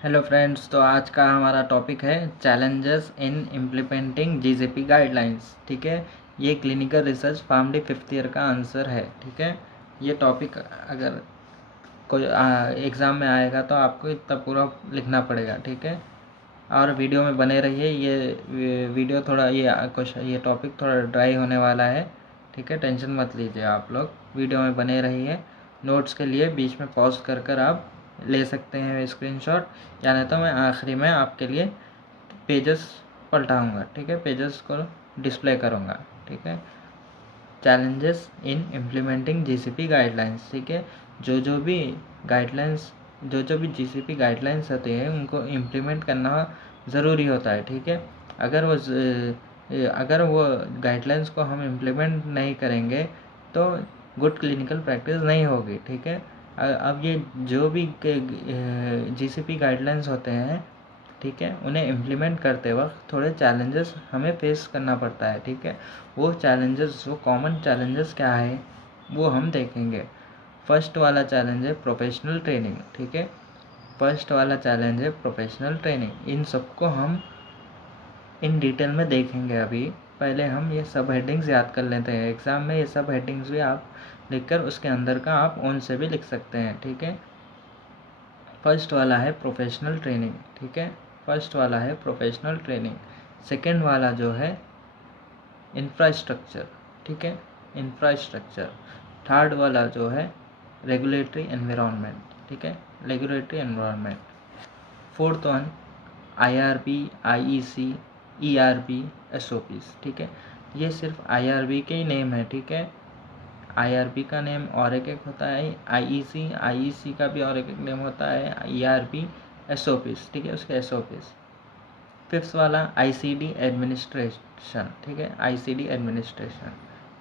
Hello friends, तो आज का हमारा टॉपिक है challenges in implementing GCP guidelines. ठीक है, ये clinical research formally 5th year का आंसर है। ठीक है, ये टॉपिक अगर कोई एग्ज़ाम में आएगा तो आपको इतना पूरा लिखना पड़ेगा। ठीक है, और वीडियो में बने रहिए। ये वीडियो थोड़ा ये टॉपिक थोड़ा ड्राई होने वाला है। ठीक है, टेंशन मत लीजिए, आप लोग वीडियो में बने रहिए। नोट्स के लिए बीच में पॉज कर कर आप ले सकते हैं स्क्रीनशॉट, या नहीं तो मैं आखिरी में आपके लिए पेजेस पलटाऊँगा। ठीक है, पेजेस को डिस्प्ले करूँगा। ठीक है, challenges in implementing GCP guidelines. ठीक है, जो भी गाइडलाइंस जो भी जीसीपी गाइडलाइंस होते हैं उनको इम्प्लीमेंट करना ज़रूरी होता है। ठीक है, अगर वो गाइडलाइंस को हम इम्प्लीमेंट नहीं करेंगे तो गुड क्लिनिकल प्रैक्टिस नहीं होगी। ठीक है, अब ये जो भी जीसीपी गाइडलाइंस होते हैं, ठीक है, उन्हें इम्प्लीमेंट करते वक्त थोड़े चैलेंजेस हमें फेस करना पड़ता है। ठीक है, वो कॉमन चैलेंजेस क्या है वो हम देखेंगे। फर्स्ट वाला चैलेंज है प्रोफेशनल ट्रेनिंग। ठीक है, फर्स्ट वाला चैलेंज है प्रोफेशनल ट्रेनिंग। इन सबको हम इन डिटेल में देखेंगे। अभी पहले हम ये सब हेडिंग्स याद कर लेते हैं। एग्ज़ाम में ये सब हेडिंग्स भी आप लिखकर उसके अंदर का आप ऑन से भी लिख सकते हैं। ठीक है, फर्स्ट वाला है प्रोफेशनल ट्रेनिंग। ठीक है, फर्स्ट वाला है प्रोफेशनल ट्रेनिंग। सेकंड वाला जो है इंफ्रास्ट्रक्चर। ठीक है, इंफ्रास्ट्रक्चर। थर्ड वाला जो है रेगुलेटरी एनवायरनमेंट। ठीक है, regulatory environment. Fourth one IRB, IEC, ERB, SOPs. ठीक है, ये सिर्फ आईआरबी के ही नेम है। ठीक है, आईआरबी का नेम और एक होता है, आईईसी का भी और एक नेम होता है, ईआरबी, एसओपीस। ठीक है, उसके एसओपीस। फिफ्थ वाला आईसीडी एडमिनिस्ट्रेशन। ठीक है, आईसीडी एडमिनिस्ट्रेशन।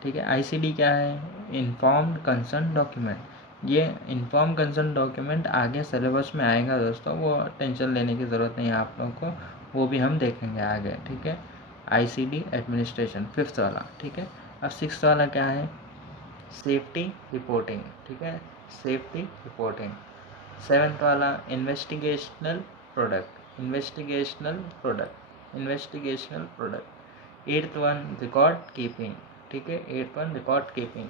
ठीक है, आईसीडी क्या है? Informed concern document. ये इन्फॉर्म कंसर्न डॉक्यूमेंट आगे सिलेबस में आएगा दोस्तों, वो टेंशन लेने की ज़रूरत नहीं है आप लोगों को, वो भी हम देखेंगे आगे। ठीक है, आईसीडी एडमिनिस्ट्रेशन फिफ्थ वाला। ठीक है, अब सिक्स्थ वाला क्या है? Safety reporting. ठीक है, सेफ्टी रिपोर्टिंग। सेवेंथ वाला investigational product, investigational product. Eighth one record keeping. ठीक है, eighth one record keeping.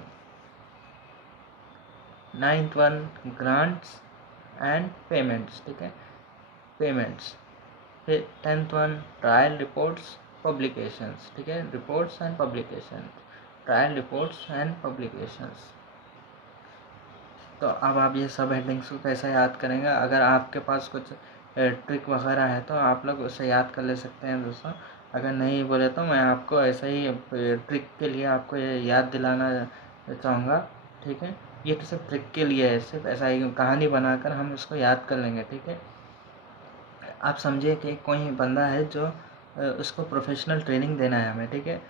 Ninth one grants and payments. ठीक है, पेमेंट्स। फिर tenth one trial reports publications. ठीक है, reports and publication, trial reports and publications. तो अब आप ये सब हेडिंग्स को कैसे याद करेंगे? अगर आपके पास कुछ ट्रिक वगैरह है तो आप लोग उसे याद कर ले सकते हैं दोस्तों। अगर नहीं बोले तो मैं आपको ऐसे ही ट्रिक के लिए आपको ये याद दिलाना चाहूँगा। ठीक है, ये तो सिर्फ ट्रिक के लिए है, सिर्फ ऐसा ही कहानी बनाकर हम उसको याद कर लेंगे। ठीक है, आप समझिए कि कोई बंदा है जो उसको प्रोफेशनल ट्रेनिंग देना है हमें। ठीक है,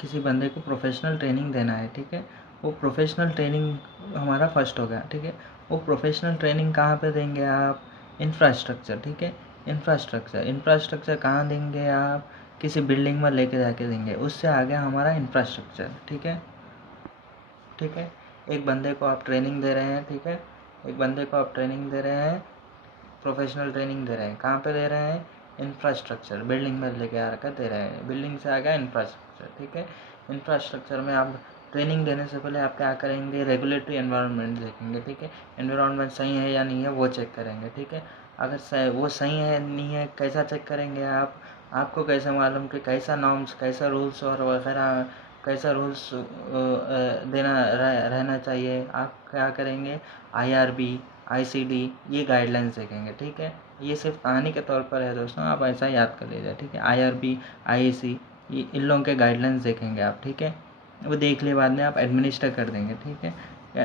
किसी बंदे को प्रोफेशनल ट्रेनिंग देना है। ठीक है, वो प्रोफेशनल ट्रेनिंग हमारा फर्स्ट हो गया। ठीक है, वो प्रोफेशनल ट्रेनिंग कहाँ पे देंगे आप? इंफ्रास्ट्रक्चर। ठीक है, इंफ्रास्ट्रक्चर कहाँ देंगे आप? किसी बिल्डिंग में लेके जाके देंगे, उससे आ गया हमारा इंफ्रास्ट्रक्चर। ठीक है, ठीक है, एक बंदे को आप ट्रेनिंग दे रहे हैं। ठीक है, एक बंदे को आप ट्रेनिंग दे रहे हैं, प्रोफेशनल ट्रेनिंग दे रहे हैं। कहाँ पे दे रहे हैं? इंफ्रास्ट्रक्चर, बिल्डिंग में लेके आकर दे रहे हैं, बिल्डिंग से आ गया इंफ्रास्ट्रक्चर। ठीक है, इंफ्रास्ट्रक्चर में आप ट्रेनिंग देने से पहले आप क्या करेंगे? रेगुलेटरी एनवायरनमेंट देखेंगे। ठीक है, एनवायरनमेंट सही है या नहीं है वो चेक करेंगे। ठीक है, अगर वो सही है नहीं है, कैसा चेक करेंगे आप? आपको कैसे मालूम कि कैसा नॉर्म्स, कैसा रूल्स और वगैरह, कैसा रूल्स रहना चाहिए? आप क्या करेंगे? आईआरबी, आईसीडी, ये गाइडलाइंस देखेंगे। ठीक है, ये सिर्फ कहानी के तौर पर है दोस्तों, आप ऐसा याद कर लीजिए। ठीक है, आईआरबी, आईएसी, ये इन लोगों के गाइडलाइंस देखेंगे आप। ठीक है, वो देख लिए बाद में आप एडमिनिस्टर कर देंगे। ठीक है,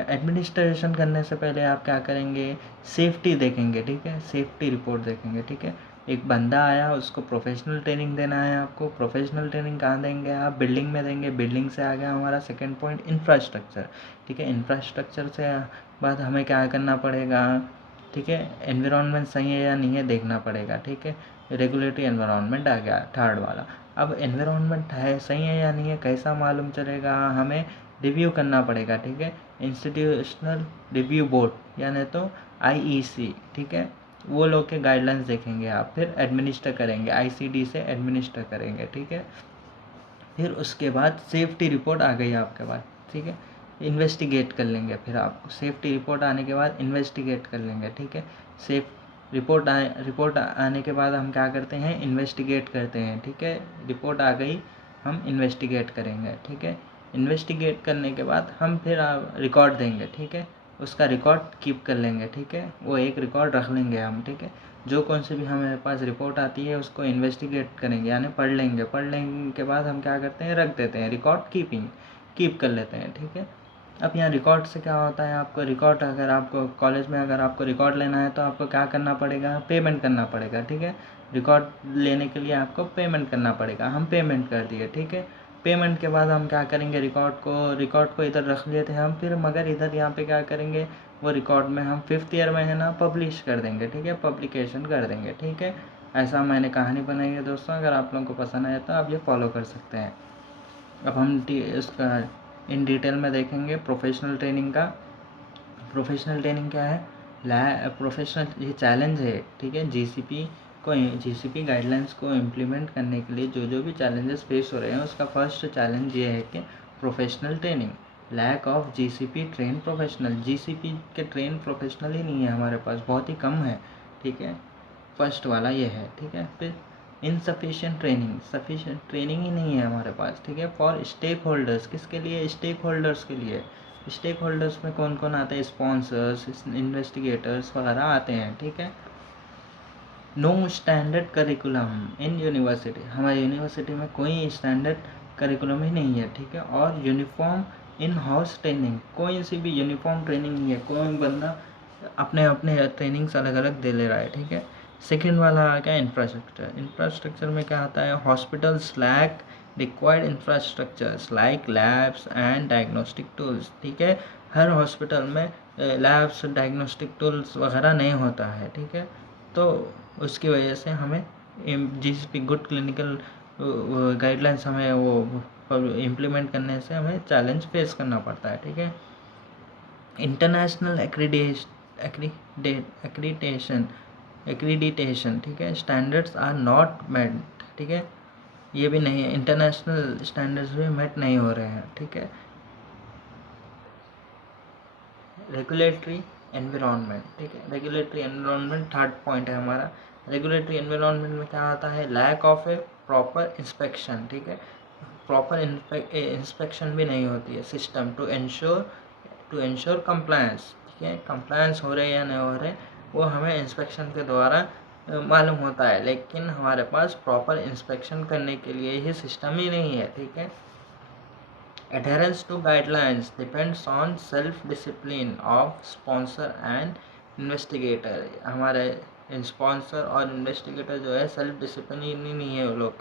एडमिनिस्ट्रेशन करने से पहले आप क्या करेंगे? सेफ्टी देखेंगे। ठीक है, सेफ्टी रिपोर्ट देखेंगे। ठीक है, एक बंदा आया, उसको प्रोफेशनल ट्रेनिंग देना है आपको। प्रोफेशनल ट्रेनिंग कहाँ देंगे आप? बिल्डिंग में देंगे। बिल्डिंग से आ गया हमारा सेकंड पॉइंट इंफ्रास्ट्रक्चर। ठीक है, इंफ्रास्ट्रक्चर से बाद हमें क्या करना पड़ेगा? ठीक है, एनवायरनमेंट सही है या नहीं है देखना पड़ेगा। ठीक है, रेगुलेटरी एनवायरनमेंट आ गया थर्ड वाला। अब एनवायरनमेंट है सही है या नहीं है कैसा मालूम चलेगा? हमें रिव्यू करना पड़ेगा। ठीक है, इंस्टीट्यूशनल रिव्यू बोर्ड यानी तो आईईसी। ठीक है, वो लोग के गाइडलाइंस देखेंगे आप, फिर एडमिनिस्टर करेंगे, आईसीडी से एडमिनिस्टर करेंगे, ठीक है। फिर उसके बाद सेफ्टी रिपोर्ट आ गई आपके पास, ठीक है, इन्वेस्टिगेट कर लेंगे। फिर आप सेफ्टी रिपोर्ट आने के बाद इन्वेस्टिगेट कर लेंगे, ठीक है। रिपोर्ट आने के बाद हम क्या करते हैं, इन्वेस्टिगेट करते हैं, ठीक है। रिपोर्ट आ गई, हम इन्वेस्टिगेट करेंगे, ठीक है। इन्वेस्टिगेट करने के बाद हम फिर रिकॉर्ड देंगे, ठीक है। उसका रिकॉर्ड कीप कर लेंगे, ठीक है, वो एक रिकॉर्ड रख लेंगे हम, ठीक है। जो कौन सी भी हमारे पास रिपोर्ट आती है उसको इन्वेस्टिगेट करेंगे, यानी पढ़ लेंगे। पढ़ लेने के बाद हम क्या करते हैं, रख देते हैं, रिकॉर्ड कीप कर लेते हैं, ठीक है। अब यहाँ रिकॉर्ड से क्या होता है, आपको रिकॉर्ड, अगर आपको कॉलेज में अगर आपको रिकॉर्ड लेना है तो आपको क्या करना पड़ेगा, पेमेंट करना पड़ेगा, ठीक है। रिकॉर्ड लेने के लिए आपको पेमेंट करना पड़ेगा, हम पेमेंट कर दिए, ठीक है। पेमेंट के बाद हम क्या करेंगे, रिकॉर्ड को इधर रख लिए थे हम, फिर मगर इधर यहाँ पे क्या करेंगे, वो रिकॉर्ड में हम 5th ईयर में है ना पब्लिश कर देंगे, ठीक है, पब्लिकेशन कर देंगे, ठीक है। ऐसा मैंने कहानी बनाई है दोस्तों, अगर आप लोगों को पसंद आए तो आप ये फॉलो कर सकते हैं। अब हम इसका इन डिटेल में देखेंगे प्रोफेशनल ट्रेनिंग का। प्रोफेशनल ट्रेनिंग क्या है, प्रोफेशनल ये चैलेंज है, ठीक है। जीसीपी गाइडलाइंस को इम्प्लीमेंट करने के लिए जो भी चैलेंजेस फेस हो रहे हैं, उसका फर्स्ट चैलेंज ये है कि professional training, lack of GCP train professional. GCP के ट्रेन प्रोफेशनल ही नहीं है हमारे पास, बहुत ही कम है, ठीक है। फर्स्ट वाला ये है, ठीक है। फिर इनसफिशिएंट ट्रेनिंग, सफिशिएंट ट्रेनिंग ही नहीं है हमारे पास, ठीक है। फॉर स्टेक होल्डर्स, किसके लिए, स्टेक होल्डर्स के लिए। स्टेक होल्डर्स में कौन कौन आते हैं, स्पॉन्सर्स, इन्वेस्टिगेटर्स वगैरह आते हैं, ठीक है। No standard curriculum in university, हमारी यूनिवर्सिटी में कोई स्टैंडर्ड करिकुलम ही नहीं है, ठीक है। और यूनिफॉर्म इन हाउस ट्रेनिंग, कोई सी भी यूनिफॉर्म ट्रेनिंग नहीं है, कोई बंदा अपने अपने ट्रेनिंग्स अलग अलग दे ले रहा है, ठीक है। सेकेंड वाला आ गया इंफ्रास्ट्रक्चर। इंफ्रास्ट्रक्चर में क्या आता है, hospitals lack required infrastructures like labs and diagnostic tools, ठीक है। हर हॉस्पिटल में लैब्स, डायग्नोस्टिक टूल्स वगैरह नहीं होता है, ठीक है। तो उसकी वजह से हमें जीसीपी गुड क्लिनिकल गाइडलाइंस हमें वो इम्प्लीमेंट करने से हमें चैलेंज फेस करना पड़ता है, ठीक है। इंटरनेशनल एक्रीडिटेशन, ठीक है, स्टैंडर्ड्स आर नॉट मेट, ठीक है, ये भी नहीं है, इंटरनेशनल स्टैंडर्ड्स भी मेट नहीं हो रहे हैं, ठीक है। रेगुलेटरी एनवायरनमेंट, ठीक है, रेगुलेटरी एनवायरनमेंट थर्ड पॉइंट है हमारा। रेगुलेटरी एनवायरनमेंट में क्या आता है, lack of a proper inspection, ठीक है, प्रॉपर इंस्पेक्शन भी नहीं होती है सिस्टम टू इंश्योर कंप्लायंस, ठीक है। कंप्लायंस हो रहे या नहीं हो रहे वो हमें इंस्पेक्शन के द्वारा मालूम होता है, लेकिन हमारे पास प्रॉपर इंस्पेक्शन करने के लिए ही सिस्टम ही नहीं है, ठीक है। Adherence to guidelines depends on self-discipline of sponsor and investigator। हमारे स्पॉन्सर और इन्वेस्टिगेटर जो है सेल्फ डिसिप्लिन ही नहीं है वो लोग,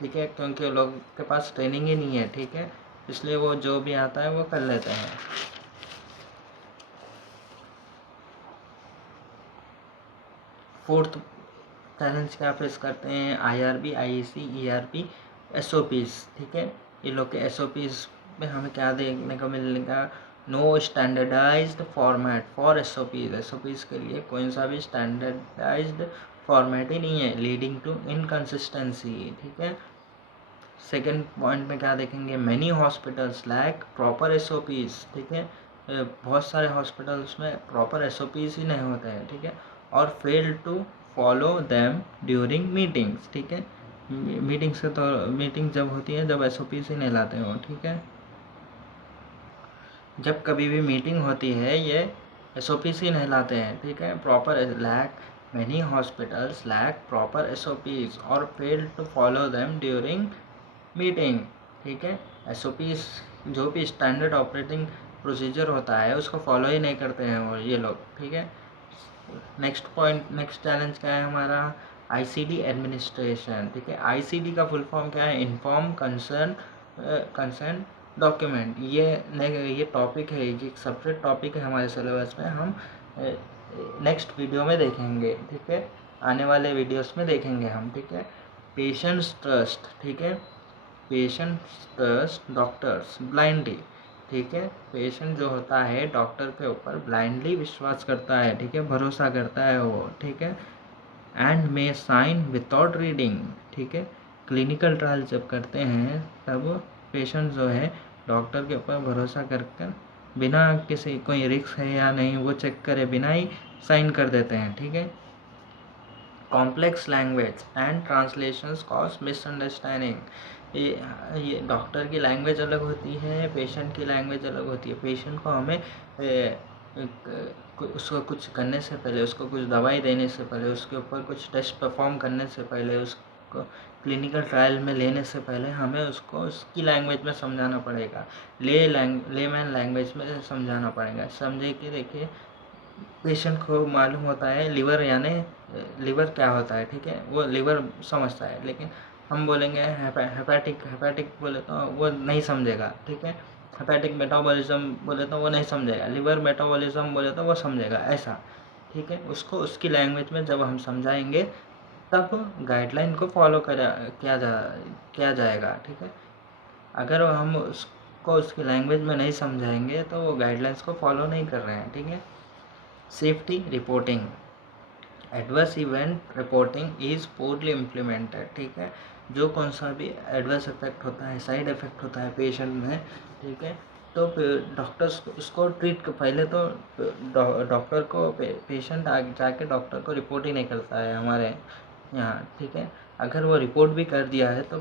ठीक है, क्योंकि वो लोग के पास ट्रेनिंग ही नहीं है, ठीक है, इसलिए वो जो भी आता है वो कर लेते हैं। फोर्थ चैलेंज क्या फेस करते हैं, आईआरबी, आईईसी, ईआरपी, एसओपीज, ठीक है। ये लोग के एसओपीज में हमें क्या देखने को मिलेगा, no standardised format for SOPs के लिए कोई सा भी स्टैंडर्डाइज्ड फॉर्मेट ही नहीं है, लीडिंग टू इनकन्सिस्टेंसी, ठीक है। सेकेंड पॉइंट में क्या देखेंगे, many hospitals lack proper SOPs, ठीक है, बहुत सारे हॉस्पिटल्स में प्रॉपर एसओपीज ही नहीं होते हैं, ठीक है। और fail to follow them during meetings, ठीक है, मीटिंग्स के तो मीटिंग जब होती है जब एसओपीज ही नहीं लाते हो, ठीक है। जब कभी भी मीटिंग होती है ये एसओपीज ही नहीं लाते हैं, ठीक है। Proper lack many hospitals lack proper SOPs और fail to follow them during meeting, ठीक है। एसओपीज जो भी स्टैंडर्ड ऑपरेटिंग प्रोसीजर होता है उसको फॉलो ही नहीं करते हैं वो ये लोग, ठीक है। नेक्स्ट चैलेंज क्या है हमारा, आईसीडी एडमिनिस्ट्रेशन, ठीक है। आईसीडी का फुल फॉर्म क्या है, इन्फॉर्म कंसर्न डॉक्यूमेंट। ये टॉपिक है, ये सेपरेट टॉपिक है हमारे सिलेबस में, हम नेक्स्ट वीडियो में देखेंगे, ठीक है, आने वाले वीडियोस में देखेंगे हम, ठीक है। पेशेंट्स ट्रस्ट, ठीक है, पेशेंट्स ट्रस्ट डॉक्टर्स ब्लाइंडली, ठीक है। पेशेंट जो होता है डॉक्टर के ऊपर ब्लाइंडली विश्वास करता है, ठीक है, भरोसा करता है वो, ठीक है। And may sign without reading, ठीक है। क्लिनिकल ट्रायल जब करते हैं तब पेशेंट जो है डॉक्टर के ऊपर भरोसा कर कर बिना किसी कोई रिस्क है या नहीं वो चेक करे बिना ही साइन कर देते हैं, ठीक है। Complex language and translations cause misunderstanding. ये डॉक्टर की लैंग्वेज अलग होती है, पेशेंट की लैंग्वेज अलग होती है। पेशेंट को हमें उसको कुछ करने से पहले, उसको कुछ दवाई देने से पहले, उसके ऊपर कुछ टेस्ट परफॉर्म करने से पहले, उसको क्लिनिकल ट्रायल में लेने से पहले हमें उसको उसकी लैंग्वेज में समझाना पड़ेगा, लेमैन लैंग्वेज में समझाना पड़ेगा। समझे कि देखिए पेशेंट को मालूम होता है लिवर यानी लिवर क्या होता है, ठीक है, वो लिवर समझता है, लेकिन हम बोलेंगे हेपेटिक बोले तो वो नहीं समझेगा, ठीक है। हेपेटिक मेटाबॉलिज्म बोले तो वो नहीं समझेगा, लिवर मेटाबॉलिज्म बोले तो वो समझेगा, ऐसा, ठीक है। उसको उसकी लैंग्वेज में जब हम समझाएंगे तब गाइडलाइन को फॉलो किया जाएगा, ठीक है। अगर हम उसको उसकी लैंग्वेज में नहीं समझाएंगे तो वो गाइडलाइंस को फॉलो नहीं कर रहे हैं, ठीक है। Safety reporting, adverse event reporting is poorly implemented, ठीक है। जो कौन सा भी एडवर्स इफेक्ट होता है, साइड इफेक्ट होता है पेशेंट में, ठीक है, तो डॉक्टर्स उसको ट्रीट पहले तो डॉक्टर को पेशेंट आगे जाके डॉक्टर को रिपोर्ट ही नहीं करता है हमारे यहाँ, ठीक है। अगर वो रिपोर्ट भी कर दिया है तो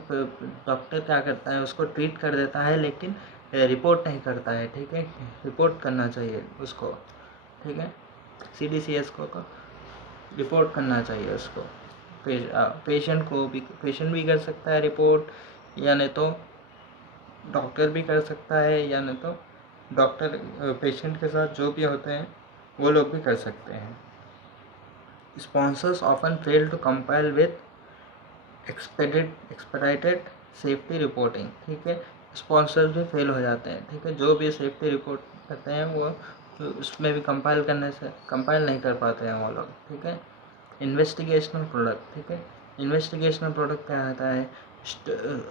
डॉक्टर क्या करता है, उसको ट्रीट कर देता है, लेकिन रिपोर्ट नहीं करता है, ठीक है। रिपोर्ट करना चाहिए उसको, ठीक है। CDCS को रिपोर्ट करना चाहिए उसको। पेशेंट भी कर सकता है रिपोर्ट, या नहीं तो डॉक्टर भी कर सकता है, या नहीं तो डॉक्टर पेशेंट के साथ जो भी होते हैं वो लोग भी कर सकते हैं। Sponsors often fail to compile with expedited safety reporting, ठीक है। स्पॉन्सर्स भी फेल हो जाते हैं, ठीक है। जो भी सेफ्टी रिपोर्ट करते हैं वो उसमें भी कंपाइल नहीं कर पाते हैं वो लोग, ठीक है। इन्वेस्टिगेशनल प्रोडक्ट, ठीक है। इन्वेस्टिगेशनल प्रोडक्ट क्या होता है,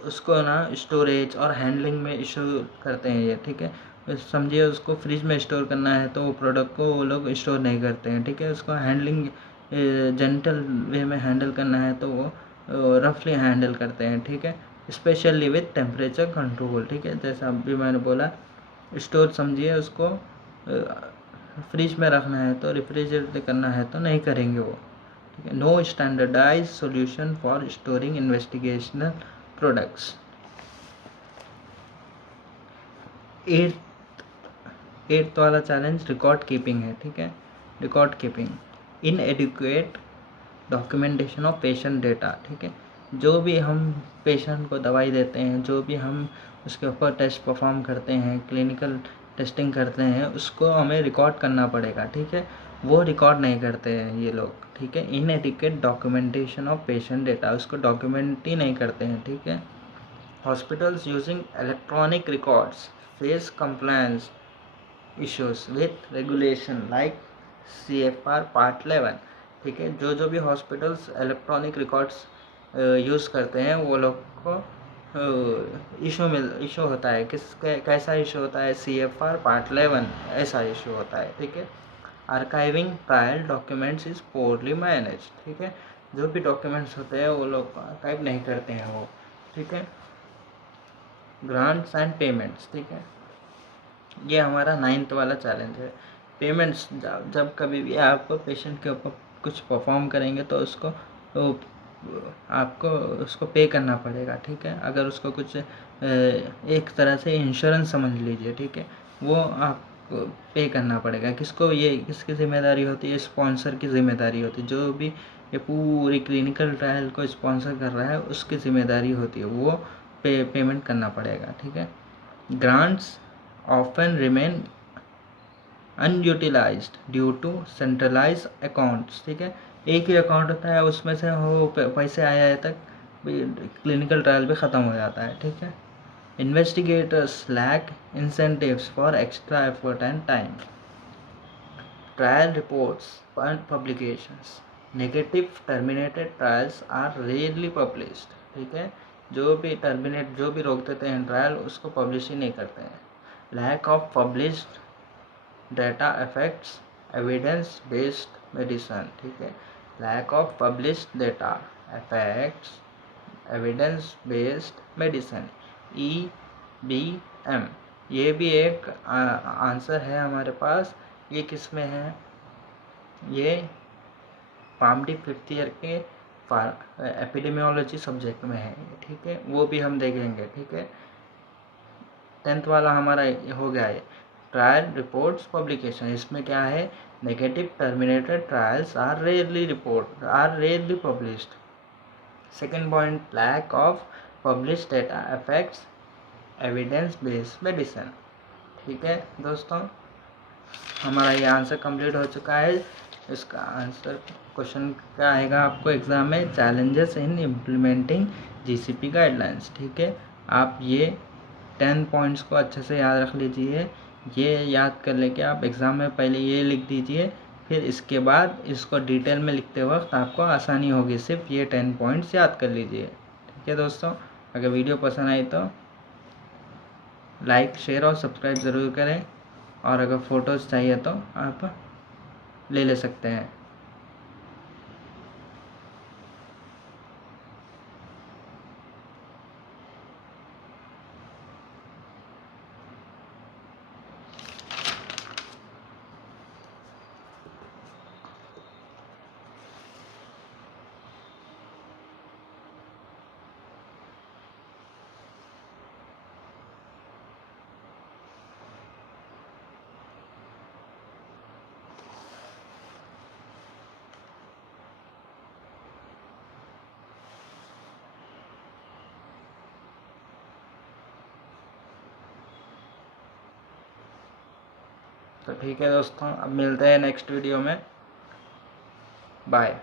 उसको ना स्टोरेज और हैंडलिंग में इशू करते हैं ये, ठीक है। समझिए उसको फ्रिज में स्टोर करना है तो वो प्रोडक्ट को वो लोग स्टोर नहीं करते हैं, ठीक है। उसको हैंडलिंग जेंटल वे में हैंडल करना है तो वो रफली हैंडल करते हैं, ठीक है। स्पेशली विथ टेम्परेचर कंट्रोल, ठीक है। जैसा अभी मैंने बोला, स्टोर समझिए उसको फ्रिज में रखना है तो रेफ्रिजरेट करना है तो नहीं करेंगे वो, ठीक है। No standardise solution for storing investigational products. Eighth वाला चैलेंज रिकॉर्ड कीपिंग है, ठीक है। Record keeping, inadequate documentation of patient data, ठीक है। जो भी हम पेशेंट को दवाई देते हैं, जो भी हम उसके ऊपर टेस्ट परफॉर्म करते हैं, क्लिनिकल टेस्टिंग करते हैं, उसको हमें रिकॉर्ड करना पड़ेगा, ठीक है। वो रिकॉर्ड नहीं करते हैं ये लोग, ठीक है। इनएडिक्वेट डॉक्यूमेंटेशन ऑफ पेशेंट डेटा, उसको डॉक्यूमेंट ही नहीं करते हैं, ठीक है। Hospitals using electronic records face compliance issues with regulation like CFR Part 11, ठीक है। जो भी हॉस्पिटल्स इलेक्ट्रॉनिक रिकॉर्ड्स यूज़ करते हैं वो लोग को इशू होता है। कैसा इशू होता है, CFR Part 11 ऐसा इशू होता है, ठीक है। Archiving trial documents is poorly manage, ठीक है। जो भी डॉक्यूमेंट्स होते हैं वो लोग आर्काइव नहीं करते हैं वो, ठीक है। ग्रांट्स एंड पेमेंट्स, ठीक है। ये हमारा 9th वाला चैलेंज है। पेमेंट्स, जब कभी भी आप पेशेंट के ऊपर कुछ परफॉर्म करेंगे तो आपको उसको पे करना पड़ेगा, ठीक है। अगर उसको कुछ एक तरह से इंश्योरेंस समझ लीजिए, ठीक है, वो आपको पे करना पड़ेगा। किसकी जिम्मेदारी होती है, स्पॉन्सर की जिम्मेदारी होती है। जो भी ये पूरी क्लिनिकल ट्रायल को स्पॉन्सर कर रहा है उसकी जिम्मेदारी होती है, वो पेमेंट करना पड़ेगा, ठीक है। Grants often remain unutilized due to centralized accounts, ठीक है। एक ही अकाउंट होता है, उसमें से वो पैसे आए तक क्लिनिकल ट्रायल भी ख़त्म हो जाता है, ठीक है। Investigators lack incentives for extra effort and time. Trial reports and publications, negative terminated trials are rarely published, ठीक है। जो भी रोक देते हैं ट्रायल उसको पब्लिश ही नहीं करते हैं। Lack of published data affects evidence based medicine, ठीक है। Lack of published data affects evidence based medicine, EBM। ये भी एक आंसर है हमारे पास। ये किस में है? ये PharmD 5th ईयर के एपिडेमियोलॉजी सब्जेक्ट में है, ठीक है। वो भी हम देखेंगे, ठीक है। 10th वाला हमारा हो गया है। ट्रायल रिपोर्ट्स पब्लिकेशन, इसमें क्या है? Negative terminated trials are rarely published. Second point, lack of publish data affects evidence based medicine, ठीक है दोस्तों। हमारा ये आंसर कंप्लीट हो चुका है। इसका आंसर क्वेश्चन क्या आएगा आपको एग्ज़ाम में? Challenges in implementing GCP guidelines, ठीक है। आप ये 10 पॉइंट्स को अच्छे से याद रख लीजिए। ये याद कर लेके आप एग्ज़ाम में पहले ये लिख दीजिए, फिर इसके बाद इसको डिटेल में लिखते वक्त आपको आसानी होगी। सिर्फ ये 10 पॉइंट्स याद कर लीजिए, ठीक है दोस्तों। अगर वीडियो पसंद आई तो लाइक, शेयर और सब्सक्राइब ज़रूर करें, और अगर फ़ोटोज़ चाहिए तो आप ले सकते हैं। तो ठीक है दोस्तों, अब मिलते हैं नेक्स्ट वीडियो में। बाय।